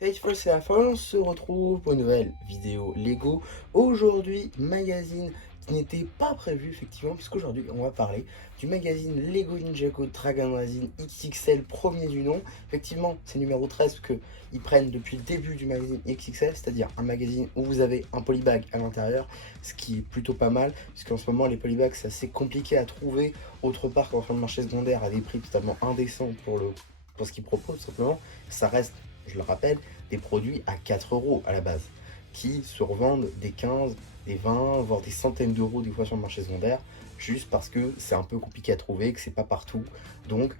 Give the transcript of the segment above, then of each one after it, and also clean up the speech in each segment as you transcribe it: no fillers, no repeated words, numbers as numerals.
Salut Fall, c'est la fin, on se retrouve pour une nouvelle vidéo Lego. Aujourd'hui, magazine qui n'était pas prévu effectivement, puisqu'aujourd'hui on va parler du magazine Lego Ninjago Dragon Racing XXL premier du nom. Effectivement, c'est numéro 13 parce que ils prennent depuis le début du magazine XXL, c'est-à-dire un magazine où vous avez un polybag à l'intérieur, ce qui est plutôt pas mal, puisqu'en ce moment les polybags c'est assez compliqué à trouver autre part qu'en fin de marché secondaire à des prix totalement indécents pour ce qu'ils proposent simplement. Ça reste, je le rappelle, des produits à 4 euros à la base, qui se revendent des 15, des 20, voire des centaines d'euros des fois sur le marché secondaire, juste parce que c'est un peu compliqué à trouver, que c'est pas partout. Donc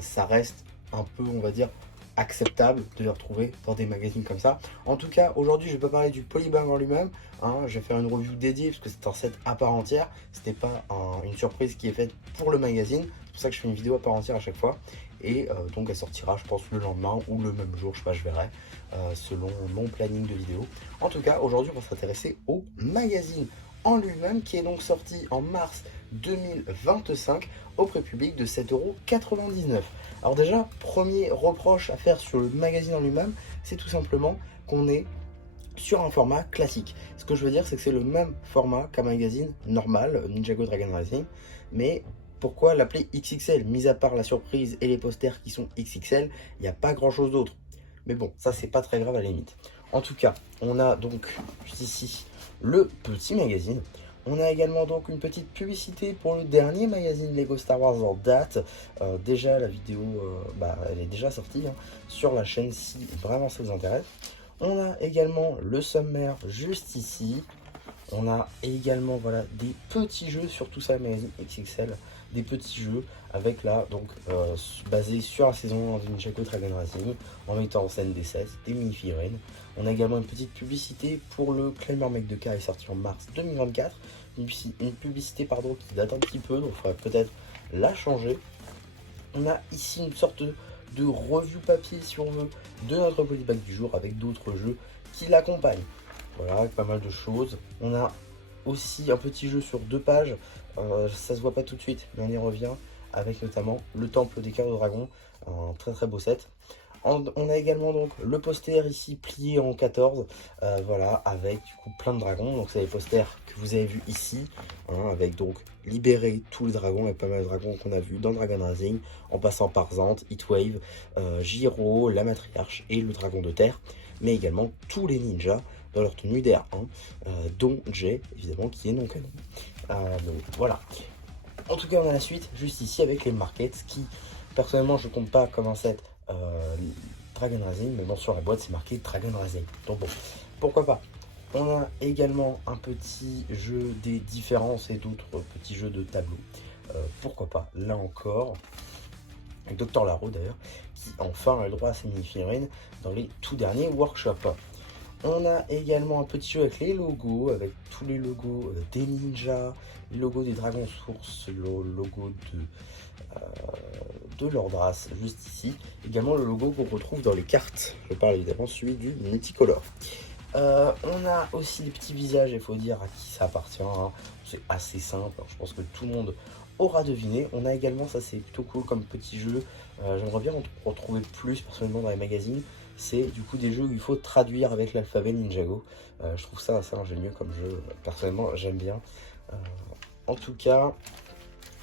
ça reste un peu, on va dire, acceptable de les retrouver dans des magazines comme ça. En tout cas, aujourd'hui, je vais pas parler du polybag en lui-même. Hein, je vais faire une review dédiée parce que c'est un set à part entière. C'était pas une surprise qui est faite pour le magazine. C'est pour ça que je fais une vidéo à part entière à chaque fois. Et donc elle sortira, je pense, le lendemain ou le même jour, je sais pas, je verrai, selon mon planning de vidéo. En tout cas, aujourd'hui, on va s'intéresser au magazine en lui-même qui est donc sorti en mars 2025 au prix public de 7,99 €. Alors déjà, premier reproche à faire sur le magazine en lui-même, c'est tout simplement qu'on est sur un format classique. Ce que je veux dire, c'est que c'est le même format qu'un magazine normal, Ninjago Dragon Racing, mais pourquoi l'appeler XXL? Mis à part la surprise et les posters qui sont XXL, il n'y a pas grand chose d'autre. Mais bon, ça c'est pas très grave à la limite. En tout cas, on a donc juste ici le petit magazine. On a également donc une petite publicité pour le dernier magazine Lego Star Wars en date. Déjà la vidéo, elle est déjà sortie hein, sur la chaîne si vraiment ça vous intéresse. On a également le sommaire juste ici. On a également voilà, des petits jeux sur tout ça, magazine XXL. Des petits jeux avec là, donc basés sur la saison de Ninjago Dragon Racing, en mettant en scène des sets, des mini-figurines. On a également une petite publicité pour le Climber Make de K est sorti en mars 2024. Une publicité pardon, qui date un petit peu, donc il faudrait peut-être la changer. On a ici une sorte de revue papier, si on veut, de notre polybag du jour avec d'autres jeux qui l'accompagnent. Voilà, avec pas mal de choses. On a aussi un petit jeu sur 2 pages. Ça se voit pas tout de suite, mais on y revient. Avec notamment le Temple des Cœurs de Dragon. Un très très beau set. On a également donc le poster ici plié en 14, voilà, avec du coup plein de dragons. Donc c'est les posters que vous avez vus ici, hein, avec donc libérer tous les dragons, avec pas mal de dragons qu'on a vus dans Dragon Rising, en passant par Zant, Heatwave, Gyro, la matriarche et le dragon de terre, mais également tous les ninjas dans leur tenue DR1, dont Jay, évidemment, qui est non canon. Donc voilà. En tout cas, on a la suite juste ici avec les markets qui, personnellement, je compte pas comme un set Dragon Racing, mais bon, sur la boîte, c'est marqué Dragon Racing. Donc bon, pourquoi pas. On a également un petit jeu des différences et d'autres petits jeux de tableau. Pourquoi pas, là encore, avec Dr Laro d'ailleurs, qui enfin a le droit à ses mini-figurines dans les tout derniers workshops. On a également un petit jeu avec les logos, avec tous les logos des ninjas, les logos des dragons sources, le logo de l'Ordras, juste ici. Également le logo qu'on retrouve dans les cartes. Je parle évidemment celui du multicolore. On a aussi les petits visages, il faut dire à qui ça appartient. Hein. C'est assez simple, alors je pense que tout le monde aura deviné. On a également, ça c'est plutôt cool comme petit jeu. J'aimerais bien en retrouver plus personnellement dans les magazines. C'est du coup des jeux où il faut traduire avec l'alphabet Ninjago. Je trouve ça assez ingénieux comme jeu. Personnellement, j'aime bien. En tout cas,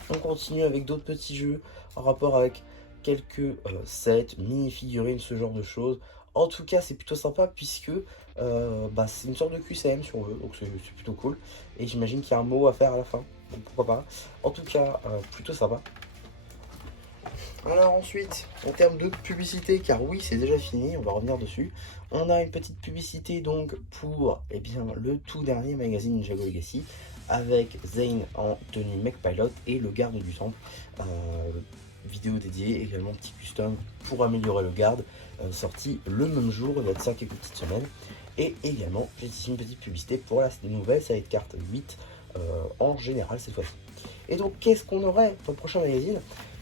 on continue avec d'autres petits jeux en rapport avec quelques sets, mini-figurines, ce genre de choses. En tout cas, c'est plutôt sympa puisque c'est une sorte de QCM si on veut, donc c'est plutôt cool. Et j'imagine qu'il y a un mot à faire à la fin, donc pourquoi pas. En tout cas, plutôt sympa. Alors ensuite, en termes de publicité, car oui, c'est déjà fini, on va revenir dessus. On a une petite publicité donc pour le tout dernier magazine Ninjago Legacy avec Zane en tenue mech pilot et le garde du temple. Vidéo dédiée, également petit custom pour améliorer le garde, sorti le même jour, il y a de ça quelques petites semaines. Et également, j'ai ici une petite publicité pour la nouvelle série de cartes 8 en général cette fois-ci. Et donc, qu'est-ce qu'on aurait pour le prochain magazine?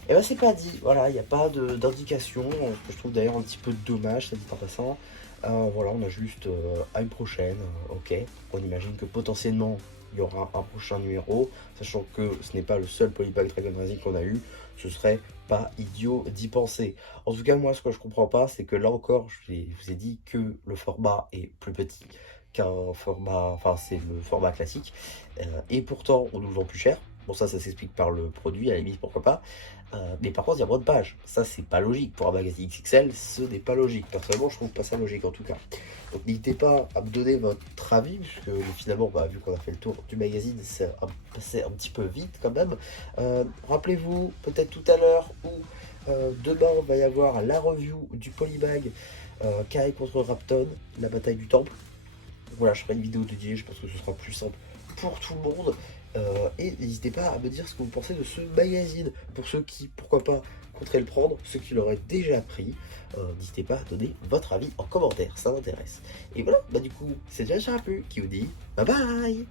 Et ben c'est pas dit, voilà, il n'y a pas d'indication, ce que je trouve d'ailleurs un petit peu dommage, ça dit en passant. Voilà, on a juste à une prochaine, ok. On imagine que potentiellement il y aura un prochain numéro, sachant que ce n'est pas le seul Polybag Dragon Racing qu'on a eu, ce serait pas idiot d'y penser. En tout cas, moi, ce que je comprends pas, c'est que là encore, je vous ai dit que le format est plus petit qu'un format, enfin, c'est le format classique, et pourtant, on nous le vend plus cher. Bon, ça s'explique par le produit, à la limite, pourquoi pas. Mais par contre, il y a moins de pages. Ça, c'est pas logique. Pour un magazine XXL, ce n'est pas logique. Personnellement, je trouve pas ça logique, en tout cas. Donc, n'hésitez pas à me donner votre avis, puisque finalement, vu qu'on a fait le tour du magazine, c'est passé un petit peu vite, quand même. Rappelez-vous, peut-être tout à l'heure, ou demain, il va y avoir la review du Polybag Kai contre Rapton, la bataille du temple. Voilà, je ferai une vidéo dédiée, je pense que ce sera plus simple pour tout le monde. Et n'hésitez pas à me dire ce que vous pensez de ce magazine. Pour ceux qui, pourquoi pas, compteraient le prendre, ceux qui l'auraient déjà pris, n'hésitez pas à donner votre avis en commentaire, ça m'intéresse. Et voilà, du coup, c'est déjà un peu qui vous dit bye bye.